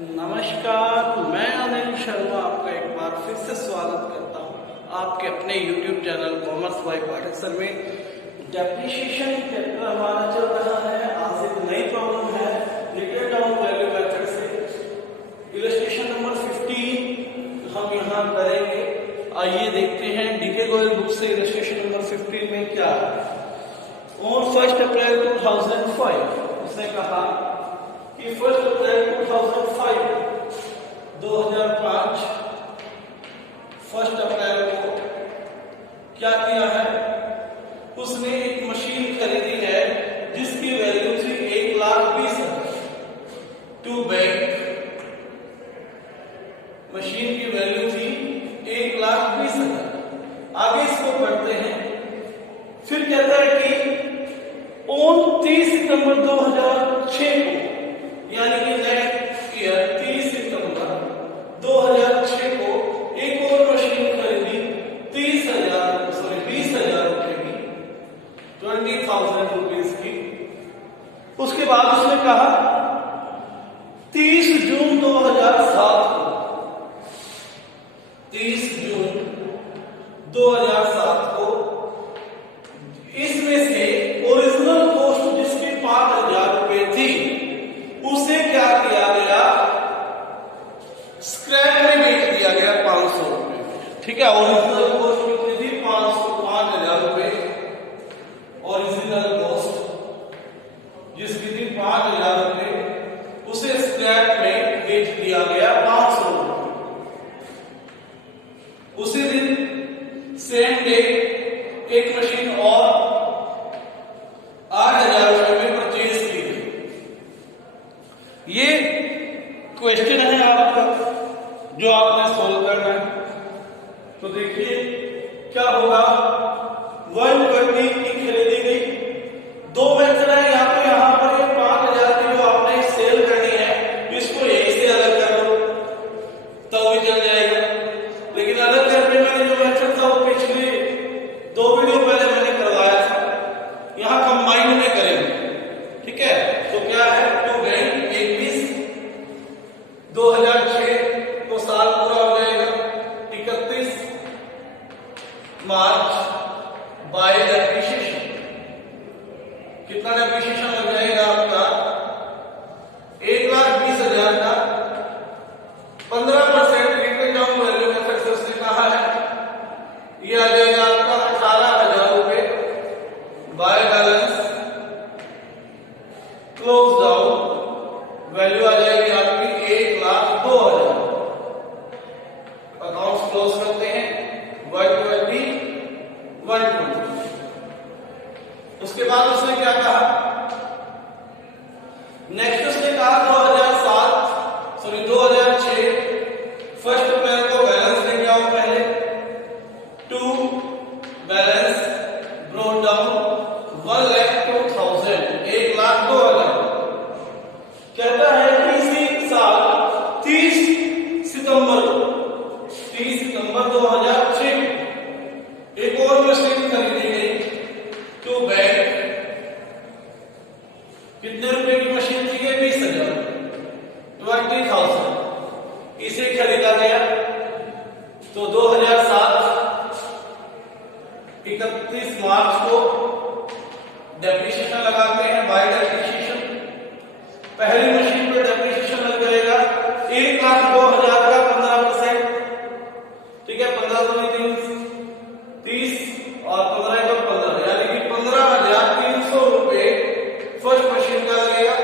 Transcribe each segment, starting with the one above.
नमस्कार, मैं अनिल शर्मा आपका एक बार फिर से स्वागत करता हूं आपके अपने YouTube channel commerce by Pathak sir में। डेप्रिसिएशन चैप्टर हमारा चल रहा है। आज एक नई प्रॉब्लम है लिटिल डाउन वैल्यू मेथड से। इलस्ट्रेशन नंबर 15 हम यहाँ करेंगे। आइए देखते हैं डीके गोयल बुक से इलस्ट्रेशन नंबर 15 में क्या है। ऑन 1 अप्रैल 2005 उसने कहा कि 1 अप्रैल 2005 1 अप्रैल को क्या किया है, उसने एक मशीन खरीदी है जिसकी वैल्यू थी 1,20,000। टू बैंक मशीन की वैल्यू थी 1,20,000। आगे इसको पढ़ते हैं। फिर कहता है कि ऑन 30 सितंबर 2006 को, यानी कि नेक्स्ट ईयर 30 सितंबर 2006 को एक और मशीन खरीदी 20,000 रुपए की, 20,000 रुपीज की। उसके बाद उसने कहा 30 जून 2007 को, 30 जून 2007 को इसमें से ओरिजिनल कॉस्ट जिसकी 5,000 रुपए थी उसे क्या किया गया, स्क्रैप में बेच दिया गया 500 रुपए। ठीक है, ओरिजिनल कॉस्ट कितनी थी, 5,000 रुपए। ओरिजिनल कॉस्ट जिसकी थी 5,000 रुपए उसे स्क्रैप में बेच दिया गया 500 रुपए। उसी दिन सेम डे एक मशीन और 8,000 रुपए में परचेज की गई। ये क्वेश्चन है आपका जो आपने सोल्व करना है। तो देखिए क्या होगा। 120 की खरीदी गई, दो मेथड है यहाँ पे। यहाँ पर ये 5,000 की जो आपने सेल करनी है इसको यही से अलग कर लो तो भी चल जाएगा। लेकिन अलग करने में जो मेथड था वो पिछले 2 वीडियो पहले मैंने करवाया था। यहाँ कंबाइन में करेंगे। ठीक है, तो क्या है, टू बैंक 21 2006 को साल पूरा हो जाएगा। 31 मार्च बाय डेप्रिसिएशन। कितना डेप्रिसिएशन लग जाएगा आपका, 1,20,000 का 15% रिटर्न डाउन वैल्यू मेथड से उसने कहा है। ये आ जाएगा आपका 18,000 रुपए by balance close down value आ जाएगी आपकी 1,02,000। अकाउंट्स क्लोज करते हैं 120 120। उसके बाद उसने क्या कहा, नेक्स्ट उसने कहा 2006 1 अप्रैल को बैलेंस लेके आओ पहले। To balance brought down 1,02,000, 1,02,000। कहता है कि इसी साल 30 सितंबर 2006 एक और मशीन खरीदी गई। टू बैंक कितने रुपए की मशीन थी, 20,000, 20,000। इसे खरीदा गया। तो 2007 31 मार्च को डेप्रिसिएशन लगाते हैं बाय डेप्रिसिएशन। पहली मशीन पे डेप्रिसिएशन लग जाएगा 1,02,000 का 15%। ठीक है, 15 तो 30 और 15 तो 15, यानी कि 15,300 रुपए फर्स्ट मशीन का लगेगा।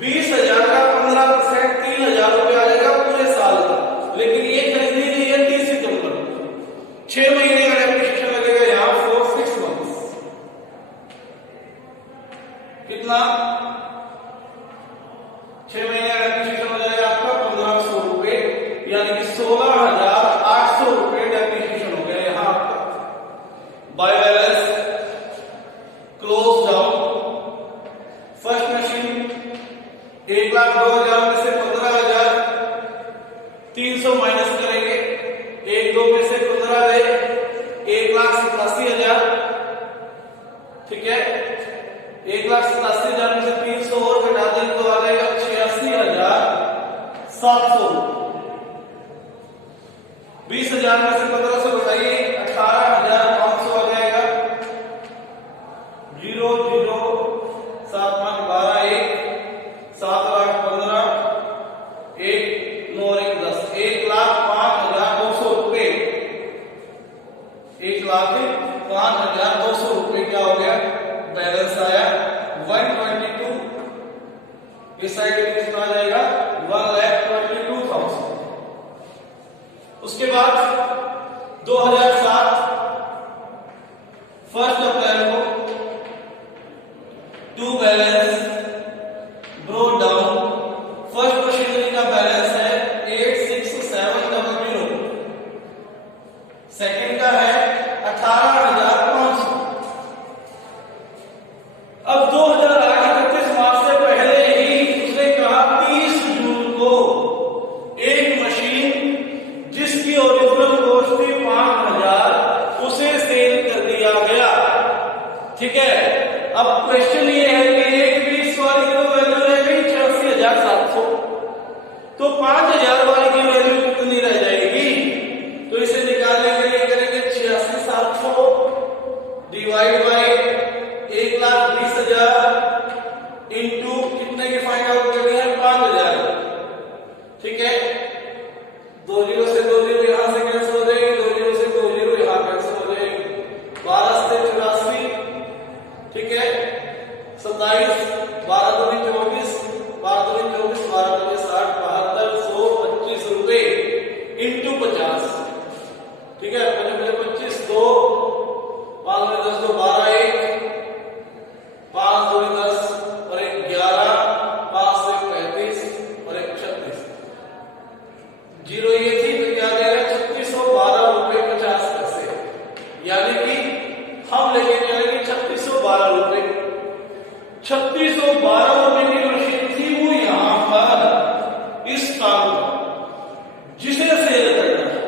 20,000 का 15% 3,000 रुपए आ जाएगा पूरे साल का। लेकिन ये खरीदी गई है 30 सितंबर, 6 महीने का डेप्रिसिएशन लगेगा यहाँ 4-6 मंथ्स। कितना, 6 महीने का डेप्रिसिएशन हो जाएगा आपका 1,500 रुपए, यानी कि 16,800 रुपए डेप्रिसिएशन हो गया यहाँ आपका। Bye balance close down first machine 1,02,000 में से 15,300 माइनस करेंगे। 1,2 में से 15 ले 1,87,000। ठीक है, 1,87,000 में से 300 और घटा दें तो आ जाएगा 86,000। 700। 20,000 में से 1500 घटाइए, 18,500 आ जाएगा। 0 0 7 5 12 1 7 8 15 1 9 1 10 1,05,200 रुपए। 1,05,200 रुपए क्या हो गया? बैलेंस आया 122। इस साइड में कितना आ जाएगा? 1,22,000। उसके बाद 2007 1 अप्रैल को to balance brought down. First machinery का बैलेंस है 86,700। सेकंड का है 18,500। अब 2008 31 मार्च से पहले ही उसने कहा 30 जून को एक मशीन जिसकी ओरिजिनल कॉस्ट थी 5,000 उसे सेल कर दिया गया। ठीक है, अब क्वेश्चन ये है कि एक 20 वाली की वैल्यू रह गई 86,700, तो 5,000 वाली की वैल्यू कितनी रह जाएगी? तो इसे निकालने के लिए करेंगे 86,700 डिवाइड बाय 1,20,000 इंटू कितने की फाइंड आउट करनी है? 5,000। ठीक है, 2 जीरो से 2 जीरो यहां से कैंसिल हो जाएगी, 2 जीरो से 2 जीरो यहां कैंसिल हो जाएगी। 12 से 84, ठीक है, 27 12 दूनी 24 12 दूनी 24 12 दूनी 60 72 125 रुपए इंटू 50। ठीक है, पहले 25 2 5 में 10 2 12 1 5 2 10 और 1 11 5 से 35 और 1 36। जीरो ये थी तो क्या देगा? 3612 रुपए 50 पैसे। यानी कि हम लेके चलेंगे 3612 रुपए। 3612 रुपए की मशीन थी वो यहां पर इस काम जिसे सेल करना है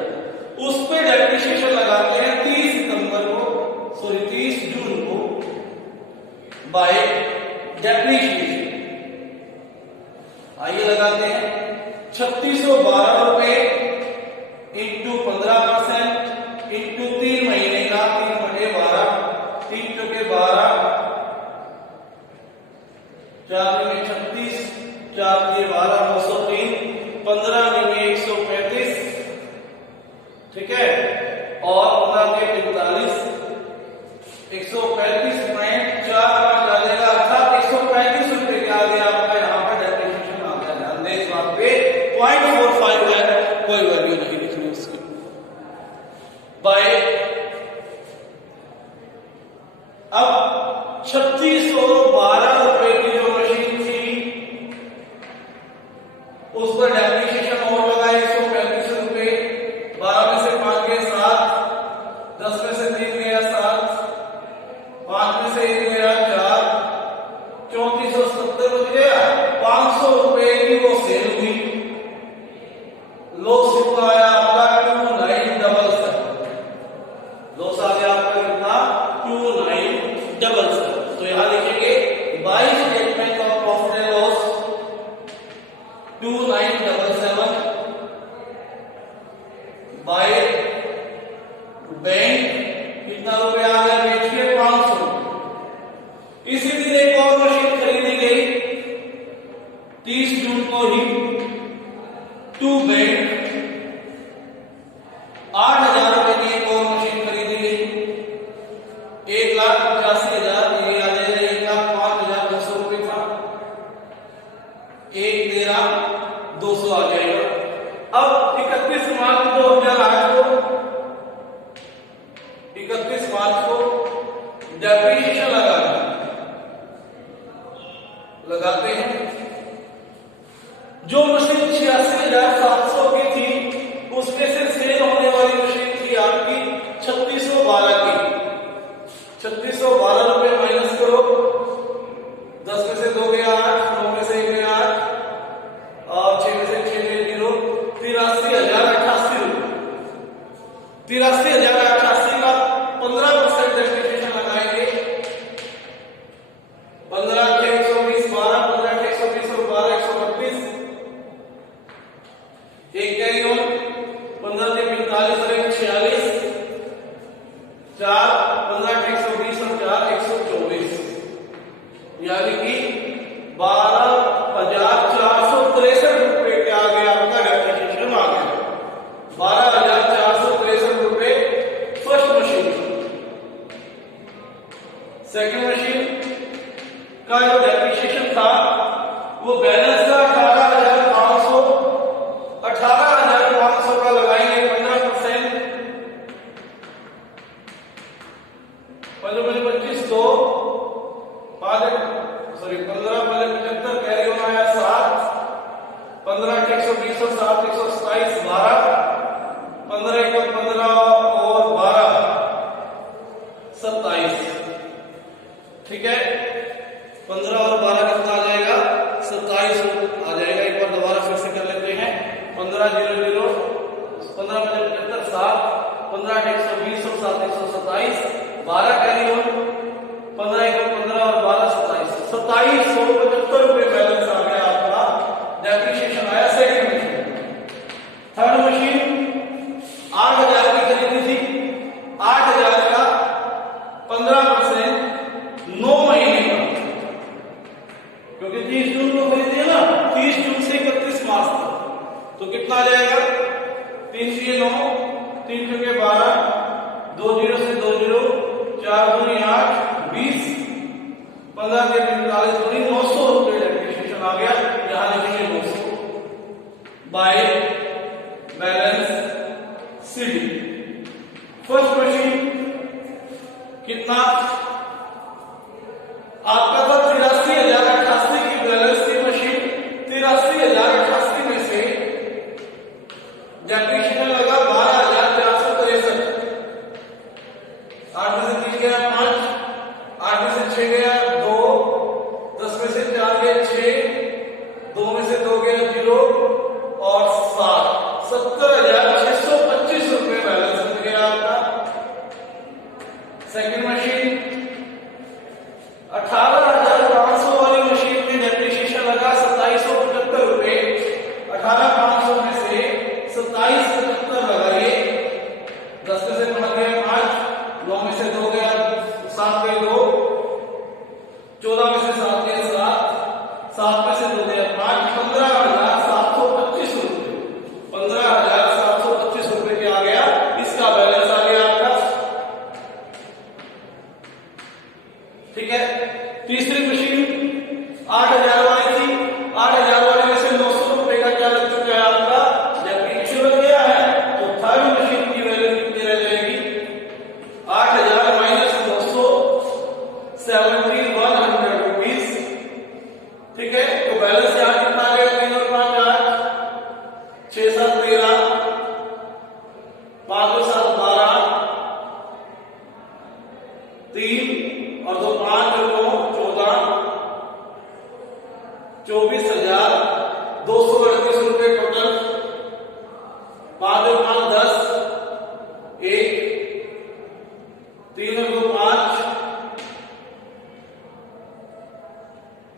उस पे डेप्रिसिएशन लगाते हैं 30 सितंबर को, सॉरी 30 जून को बाय डेप्रिसिएशन। आइए लगाते हैं 3612 रुपए इंटू 15% इंटू 3 महीने का 3/12 3 चौके 12 4 में 36 4 के 12 903 15 में 135। ठीक है, और 15 के 45 135.45 डालेगा अर्थात 135 रुपए के आगे आपका यहाँ पर डेप्रिसिएशन आ गया। ध्यान दें इस बात पे 0.45 है, कोई वैल्यू नहीं लिखनी उसकी। बाय अब 3612 रुपए की जो मशीन थी उस पर डेप्रिसिएशन और लगा 135 रुपए। 12 में से 5 गए 7, 10 में से 3 गया 7, 5 में से 1 गया 4, 3470 बच गया। 500 रुपए की वो सेल हुई। लॉस कितना आया आपका? 2977। लॉस आ गया आपका कितना? 2977। तो यहां लिखेंगे by statement of profit and loss 2977 by bank कितना रुपया आ गया? बेच के 500। इसी दिन एक और मशीन खरीदी गई 30 जून को ही टू बैंक 8,000 रुपए की एक और मशीन खरीदी गई 1,85,000। ये आ जाएगा 1,05,200 रुपए था, 1,13,200 आ जाएगा। अब 31 मार्च 2008 को 31 मार्च को डेप्रिसिएशन लगाते हैं। जो मशीन 86,700 की थी उसमें से सेल होने वाली मशीन थी आपकी 3612 की। 3612 रुपए माइनस करो, 10 में से 2 गया 8, 9 में से 1 गया 8 और 6 में से 6 गए 0। 83,088 रुपए। 83,088 का 15% डेप्रिसिएशन लगाएंगे। 15 के 120 12 15 के 120 और 12 132 मशीन का जो डेप्रिसिएशन था वो बैलेंस था 18,500 का लगाएंगे 15%, 25 तो 15 पहले 75 कैरी होना है 7, 15 के 120 और 7 127 12, 15 को 15 और 12 27। ठीक है, 15 और 12 कितना आ जाएगा 27 आ जाएगा। एक बार दोबारा फिर से कर लेते हैं। 15 0 0 15 75 7, 15 के 120 और 7 127 12 कैरी हो, 15 को 15 और 12 2775 रुपए बैलेंस आ गया आपका, डेप्रिसिएशन आया। सेकंड मशीन, थर्ड मशीन 8,000 की खरीदी थी, 8,000 का 15% 9 महीने का, क्योंकि 30 जून को खरीदी है ना, 30 जून से 31 मार्च तक, तो कितना आ जाएगा 3 से 9, 3 के 12, 2 0 से 2 0, 4 दूनी 8 20, 15 के 45 दूनी 900 रुपए डेप्रिसिएशन आ गया। यहां लिखिए 900 by balance CD. First machine कितना आपका था 83,088 की बैलेंस थी मशीन। 83,088 में से डेप्रिसिएशन लगा 12,463। 8 में से 3 गया 5, 8 में से 6 गया 2, 10 में से 4 गया 6, 2 में से 2 गया 0 और 7, 70,625 रुपए बैलेंस बन गया आपका। सेकंड मशीन 18,500 वाली मशीन में डेप्रिसिएशन लगा 2775 रुपए। 18,500 में से 2775 लगाइए, 10 में से 5 गया 5, 9 में से 2 गया 7 गए 2, 14 में से 7 गया 7, 7 में से 2 गया 5, 15,725 रुपए, 15,725 रुपए के आ गया, इसका बैलेंस आ गया आपका। ठीक है, तीसरी मशीन 8,000 वाली थी, 8,000 वाले में से 900 रुपए का क्या लग चुका है आपका, डेप्रिसिएशन लग गया है। तो थर्ड मशीन की वैल्यू कितनी रह जाएगी 8,000 माइनस 900 7,100 रुपीज। ठीक है, तो बैलेंस यहां कितना आ गया 3 और 5 8, 6 7 13, 5 और 7 12, 3 और 2 5 और 9 14, 24,238 रुपए टोटल। 5 और 5 10, 1, 3 और 2 5,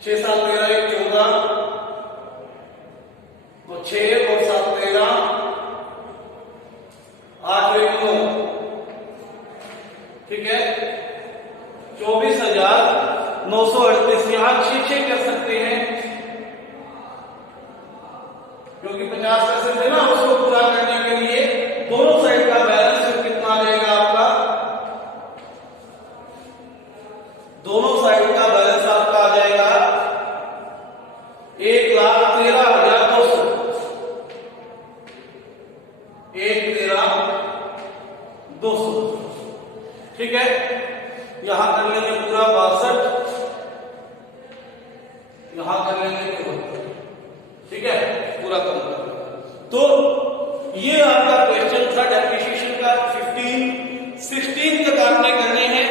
6 7 13 1 14, तो 6 और 7 13, 8 और 1 9। ठीक है, 24,938। यहां 6 कर सकते हैं, क्योंकि 50 पैसे थे ना, उसको पूरा करने के लिए दोनों साइड का बैलेंस कितना आ जाएगा आपका, दोनों साइड का बैलेंस आपका आ जाएगा 1,13,200, 1,13,200। ठीक है, यहां कर लेंगे पूरा 62, यहां कर लेंगे 74। ठीक है, पूरा कम कर। तो ये आपका क्वेश्चन था डेप्रिसिएशन का। 15 16 तक आपने करने हैं।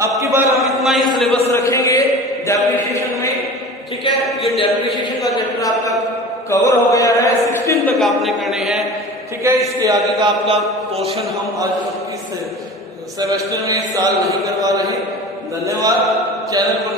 अब की बार हम इतना ही सिलेबस रखेंगे डेप्रिसिएशन में। ठीक है, ये डेप्रिसिएशन का चैप्टर आपका कवर हो गया है, 16 तक आपने करने हैं। ठीक है, इसके आगे का आपका पोर्शन हम आज इस सेमेस्टर में इस साल नहीं करवा रहे। धन्यवाद। चैनल को